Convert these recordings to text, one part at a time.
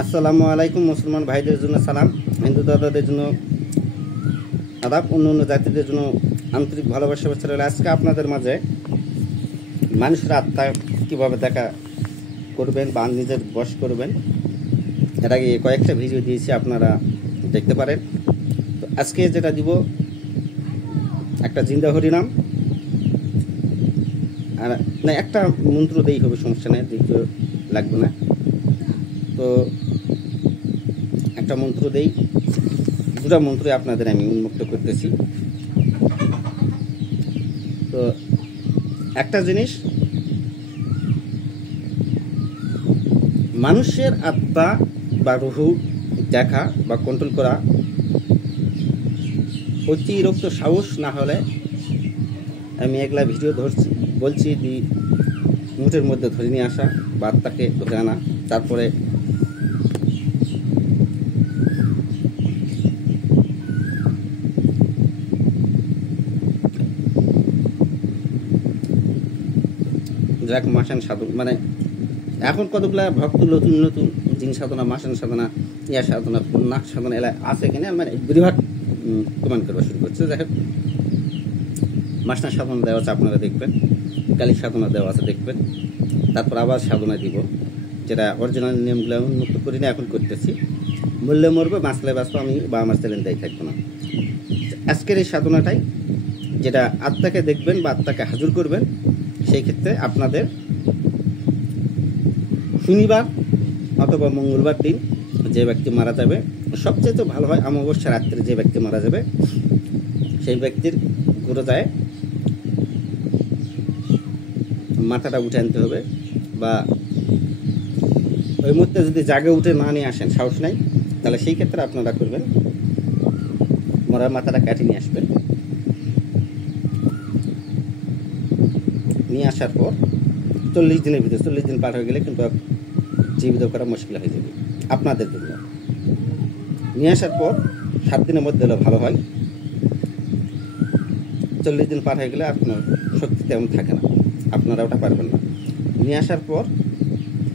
আসসালামু আলাইকুম। মুসলমান ভাইদের জন্য সালাম, হিন্দু দাদাদের জন্য আদাব, অন্য অন্য জাতিদের জন্য আন্তরিক ভালোবাসা রইল। আজকে আপনাদের মাঝে মানুষের আত্মা কীভাবে দেখা করবেন বা নিজের বশ করবেন, এর আগে কয়েকটা ভিডিও দিয়েছি, আপনারা দেখতে পারেন। তো আজকে যেটা দিব একটা জিন্দা হরিনাম, আর না একটা মন্ত্র দেই হবে, সমস্যা নেই, দ্বিতীয় লাগবে না। তো একটা মন্ত্র দেই, দুটা মন্ত্রে আপনাদের আমি উন্মুক্ত করতেছি। তো একটা জিনিস, মানুষের আত্মা বা রুহু দেখা বা কন্ট্রোল করা অতিরিক্ত সাহস না হলে আমি এগুলা ভিডিও বলছি মুঠের মধ্যে ধরে নিয়ে আসা বা আত্মাকে ধরে আনা, তারপরে যাক মাসান সাধন, মানে এখন কতগুলা ভক্ত নতুন নতুন জিন সাধনা, মাসান সাধনা, ইয়া সাধনা, নাক সাধনা এলা আছে কিনা, মানে বিরাট কমেন্ট করবা শুরু করছে। যাই হোক, মাসনা সাধনা দেওয়া আছে, আপনারা দেখবেন, কালী সাধনা দেওয়া আছে, দেখবেন। তারপর আবার সাধনা দিব, যেটা অরিজিনাল নিয়মগুলো উন্মুক্ত করি না, এখন করতেছি। মূল্যে মরবে, বাঁচলে বাঁচবো, আমি বা আমার চ্যালেঞ্জ দায়ী থাকবো না। আজকের এই সাধনাটাই, যেটা আত্মাকে দেখবেন বা আত্মাকে হাজুর করবেন, সেই ক্ষেত্রে আপনাদের শনিবার অথবা মঙ্গলবার দিন যে ব্যক্তি মারা যাবে, সবচেয়ে তো ভালো হয় অমাবস্যা রাত্রে যে ব্যক্তি মারা যাবে, সেই ব্যক্তির ঘুরে যায় মাথাটা উঠে আনতে হবে, বা ওই মুহূর্তে যদি জাগে উঠে না নিয়ে আসেন, সাহস নাই, তাহলে সেই ক্ষেত্রে আপনারা করবেন, মরার মাথাটা কাটিয়ে নিয়ে আসবেন। নিয়ে আসার পর 40 দিনের ভিতরে, 40 দিন পার হয়ে গেলে কিন্তু জীবিত করা মুশকিল হয়ে যাবে আপনাদের জন্য। নিয়ে আসার পর 7 দিনের মধ্যে হলে ভালো হয়। 40 দিন পার হয়ে গেলে আপনার শক্তি তেমন থাকে না, আপনারা ওটা পারবেন না। নিয়ে আসার পর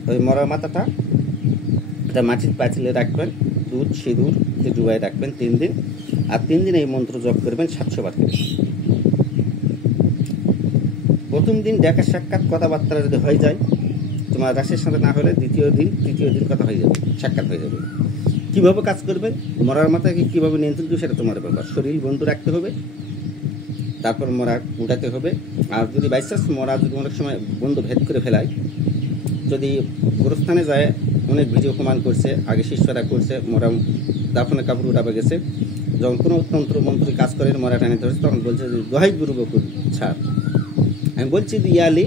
ওই মরার মাথাটা এটা মাটির পাঁচিলে রাখবেন, দুধ সিঁদুর দিয়ে ডুবাই রাখবেন 3 দিন, আর 3 দিন এই মন্ত্র জপ করবেন 700 বার করে। প্রথম দিন দেখা সাক্ষাৎ কথাবার্তা যদি হয়ে যায়, তোমার রাশের সাথে না হলে দ্বিতীয় দিন তৃতীয় দিন কথা হয়ে যাবে, সাক্ষাৎ হয়ে যাবে। কীভাবে কাজ করবেন, মরার মাথাকে কীভাবে নিয়ন্ত্রণ করবে, সেটা তোমার ব্যাপার। শরীর বন্ধ রাখতে হবে, তারপর মরা উঠাতে হবে। আর যদি বাইচান্স মরা যদি অনেক সময় বন্ধ ভেদ করে ফেলায়, যদি গোরস্থানে যায়, অনেক ভিডিও প্রমাণ করছে, আগে শিষ্যরা করছে, মরা দাফনে কাপড় উঠাবে গেছে, যখন কোনো তন্ত্র মন্ত্রী কাজ করে মরা টানে ধরেছে, তখন বলছে যে দোহাই গুরু বকুল ছাড়। আমি বলছি ইয়ালি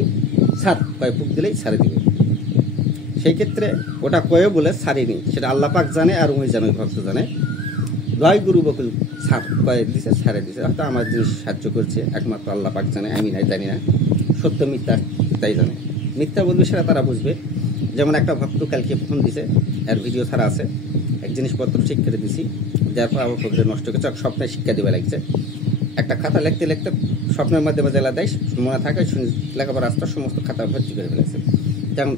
ছাড়, কয় ফুক দিলেই ছাড়ে দিবে। সেই ক্ষেত্রে ওটা কয়ে বলে ছাড়িনি, সেটা আল্লাহ পাক জানে, আর উনি জানে, ভক্ত জানে। দোহাই গুরু বকুল ছাড়, কয়ে দিছে, ছাড়ে দিছে। হয়তো আমার জিনিস সাহায্য করছে, একমাত্র আল্লাহ পাক জানে, আমি নাই, জানি না। সত্য মিথ্যা তাই জানে, মিথ্যা বলবে সেটা তারা বুঝবে। যেমন একটা ভক্ত কালকে ফোন দিছে, এর ভিডিও ছাড়া আছে, এক জিনিসপত্র ঠিক করে দিছি, যার পর আমার ভক্ত নষ্ট করছে, স্বপ্নে শিক্ষা দেওয়া লাগছে। একটা খাতা লিখতে লিখতে স্বপ্নের মাধ্যমে জেলা দেয়, মনে থাকে, লেখাপড়া রাস্তা সমস্ত খাতা ভর্তি করে ফেলেছে। তেমন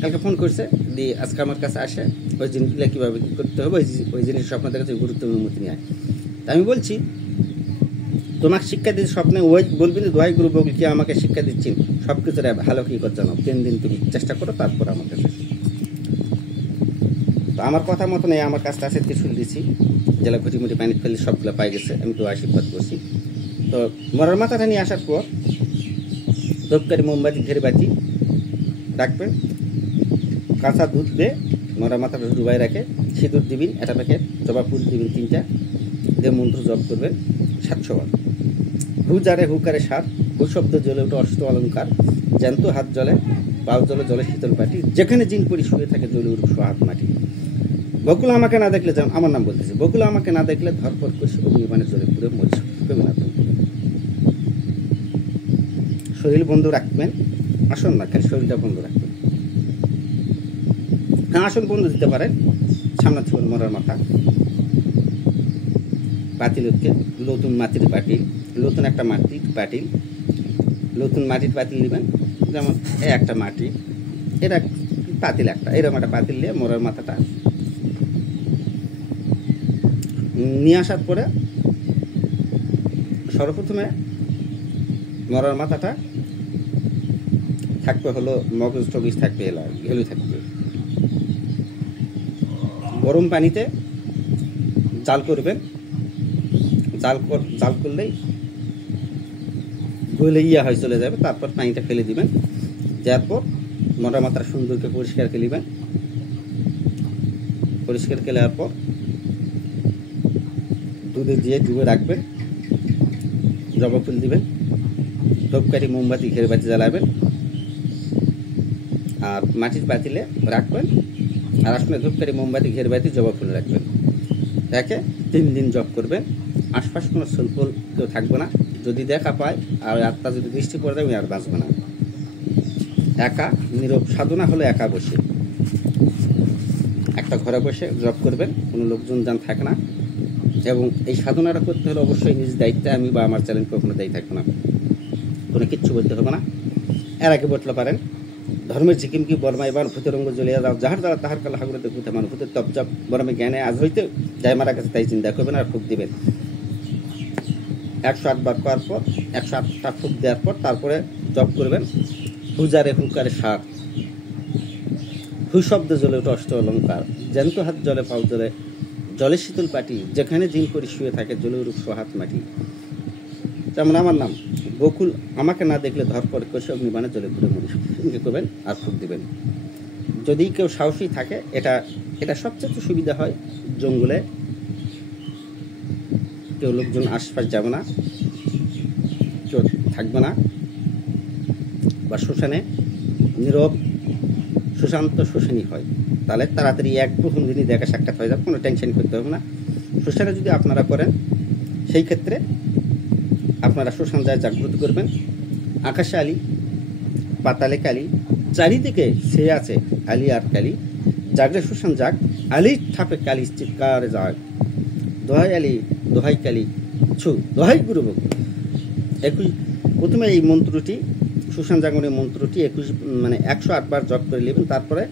কালকে ফোন করছে, দিয়ে আজকে আমার কাছে আসে, ওই জিনিসগুলো কীভাবে কী করতে হবে, ওই জিনিস স্বপ্নের কাছে গুরুত্ব অনুমতি নেয়। তা আমি বলছি, তোমাকে শিক্ষা দিচ্ছি স্বপ্নে, ওই বলবি না দোহাই গুরু বকুল কি আমাকে শিক্ষা দিচ্ছেন, সব কিছু ভালো কী করতে জানো, 3 দিন তুমি চেষ্টা করো, তারপর আমার কাছে। তো আমার কথা মতো নেই, আমার কাছটা আছে, ত্রিশুল দিছি, জেলা ঘুটি মুটি পানি ফেলে সবগুলো পাই গেছে, আমি তো আশীর্বাদ করছি। তো মরার মাথাটা নিয়ে আসার পর ধূপকারি মোমবাতি ঘেরে বাতি রাখবেন, কাঁচা দুধ দিয়ে মরার মাথাটা ডুবাই রাখে, সিঁদুর দিবেন একটা প্যাকেট, জবা ফুল দিবেন 3টা, দিয়ে মন্ত্র জপ করবেন 700 বার। হুজারে হুকারে সার, হু শব্দ জলে ওঠে অষ্ট অলঙ্কার, জ্যান্ত হাত জলে, পাও জলে জলে শীতল পাটি, যেখানে জিন পরি শুয়ে থাকে জলে উঠে হাত মাটি। বকুল আমাকে না দেখলে, যেমন আমার নাম বলতেছে, বকুল আমাকে না দেখলে ধরপর করে অগ্নিবাণে জলে পুরে মরছে। শরীর বন্ধ রাখবেন, আসন না, খালি শরীরটা বন্ধ রাখবেন। হ্যাঁ, আসন বন্ধ দিতে পারেন, সামনে থেকে মরার মাথা পাতিল হচ্ছে নতুন মাটির পাতিল, নতুন একটা মাটির পাতিল, নতুন মাটির পাতিল নেবেন, যেমন একটা মাটি, এটা পাতিল একটা, এরকম একটা পাতিল নিয়ে মরার মাথাটা নিয়ে আসার পরে সর্বপ্রথমে মরার মাথাটা থাকবে হলো মগজ টগজ থাকবে, এলাচ ঘেলু থাকবে। গরম পানিতে জাল করবেন, জাল করলেই গলে হয় চলে যাবে। তারপর পানিটা ফেলে দিবেন, দেওয়ার পর মরা মাথাটা সুন্দর করে পরিষ্কার করে নেবেন। পরিষ্কার করে নেওয়ার পর দুধে দিয়ে ডুবে রাখবেন, জবা ফুল দিবেন, ধূপকাঠি মোমবাতি ঘের বাতি জ্বালাবেন, আর মাটির পাতিলে রাখবেন, আর আসলে ধূপকাঠি মোমবাতি ঘের বাতি জবা ফুল রাখবেন। রেখে 3 দিন জপ করবেন। আশপাশ কোনো সুলফুল কেউ থাকবে না, যদি দেখা পায় আর আত্মা যদি দৃষ্টি পড়ে দেয় আর বাঁচবে না। একা নীরব সাধনা হলো একা বসে, একটা ঘরে বসে জপ করবেন, কোনো লোকজন যান থাকে না। এবং এই সাধনাটা করতে হলে অবশ্যই নিজ দায়িত্বে, আমি বা আমার চ্যানেল কখনো দায়ী থাকবো না, কোনো কিচ্ছু বলতে হবে না। এর আগে বলতে পারেন ধর্মের ঝিকিম কি বর্মাই বান ভূতের রঙ্গ জ্বলিয়া যাও, যাহার দ্বারা তাহার কালা হাগুড়াতে ভূতে মান ভূতের তপ জপ বরমে জ্ঞানে আজ হইতে যাই মারা গেছে তাই চিন্তা করবেন, আর ফুক দিবেন। 108 বার করার পর 108টা ফুক দেওয়ার পর তারপরে জপ করবেন। হুজারে হুকারে সার, হু শব্দ জলে ওঠে অষ্ট অলঙ্কার, জ্যান্ত হাত জলে পাও জলে, জলে শীতল পাটি, যেখানে জিন করি শুয়ে থাকে জলে উড়ুক সোহাত মাটি। যেমন আমার নাম বকুল, আমাকে না দেখলে ধরপর কষে অগ্নিবাণে জলে ঘুরে মরিস করবেন আর ফুক দিবেন। যদি কেউ সাহসী থাকে, এটা সবচেয়ে সুবিধা হয়। জঙ্গলে কেউ লোকজন আশপাশ যাবে না, কেউ থাকবে না, বা শ্মশানে নীরব সুশান্ত শ্মশানী হয়, তাহলে তাড়াতাড়ি প্রথম দিনই দেখা সাক্ষাৎ হয়ে যাবে, কোনো টেনশন করতে হবে না। শ্মশানে যদি আপনারা করেন, সেই ক্ষেত্রে আপনারা শ্মশান যায় জাগ্রত করবেন। আকাশে আলী, পাতালে কালী, চারিদিকে সে আছে আলী আর কালী, জাগরে শ্মশান যাক, আলীর ঠাপে কালী চিৎকারে যাক, দোহাই আলী দোহাই কালী ছু দোহাই গুরু বকু। প্রথমে এই মন্ত্রটি, শ্মশান জাগরণের মন্ত্রটি 108 বার জপ করে নেবেন। তারপরে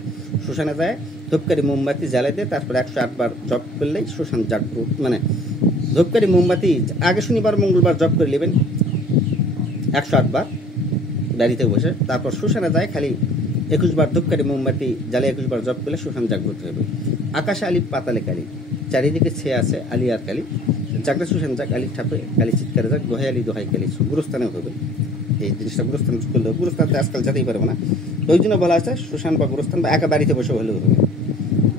শ্মশানে যায় ধূপকাঠি মোমবাতি জ্বালাই দিয়ে তারপরে 108 বার জপ করলেই শ্মশান জাগ্রত। ধূপকাঠি মোমবাতি আগে শনিবার মঙ্গলবার জপ করে নেবেন 108 বার বাড়িতে বসে, তারপর শ্মশানে যায় খালি 21 বার ধূপকাঠি মোমবাতি জ্বালিয়ে 21 বার জপ করলে শ্মশান জাগ্রত হবে। আকাশে আলী পাতালে কালী, চারিদিকে ছেয়ে আছে আলী আর কালী, জাগরে শ্মশান যাক, আলীর ঠাপে কালী চিৎকারে যাক, দোহাই আলী দোহাই কালী। গুরুস্থানেও হবে এই জিনিসটা, গুরুস্থান করলে গুরুস্থানতে আজকাল যেতেই পারবে না, ওই জন্য বলা আছে শ্মশান বা গুরুস্থান বা একা বাড়িতে বসে হলেও হবে।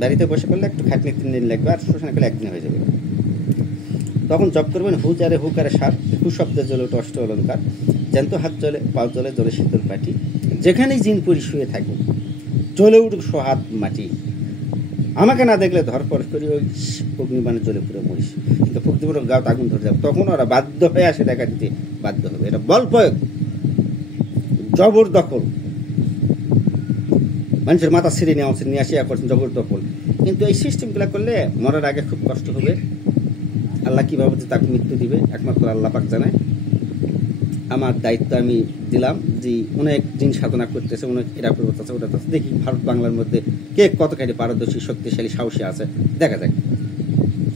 বাড়িতে বসে করলে একটু খাটনি 3 দিন লাগবে, আর শ্মশানে করলে 1 দিন হয়ে যাবে। তখন জপ করবেন হুজারে হুকারে সার, হু শব্দে জলে ওঠে অষ্ট অলঙ্কার, জ্যান্ত হাত জলে পাও জলে জলে শীতল পাটি, যেখানেই জিন পরি শুয়ে থাকে জলে উঠুক সোহাত মাটি, আমাকে না দেখলে ধরপর করি ওই অগ্নিবাণে জলে পুরো মরিস। কিন্তু প্রতিবার গাঁত আগুন ধরে যাবে, তখন ওরা বাধ্য হয়ে আসে দেখা দিতে বাধ্য হবে। এটা বল প্রয়োগ, জবরদখল, মানুষের মাথা ছিঁড়ে নিয়ে আসিয়া করছেন জবরদখল। কিন্তু এই সিস্টেমগুলো করলে মরার আগে খুব কষ্ট হবে। আল্লাহ কীভাবে যে তাকে মৃত্যু দিবে একমাত্র আল্লাহ পাক জানায়। আমার দায়িত্ব আমি দিলাম যে অনেক দিন সাধনা করতেছে, অনেক এরা করতেছে ওটা করতেছে, দেখি ভারত বাংলার মধ্যে কে কতখানি পারদর্শী শক্তিশালী সাহসী আছে, দেখা যাক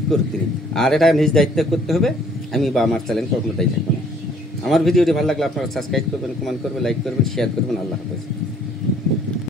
করুক তিনি। আর এটা নিজ দায়িত্ব করতে হবে, আমি বা আমার চ্যানেল কখনো দায়ী থাকবো না। আমার ভিডিওটি ভালো লাগলে আপনারা সাবস্ক্রাইব করবেন, কমেন্ট করবেন, লাইক করবেন, শেয়ার করবেন। আল্লাহ হাফেজ।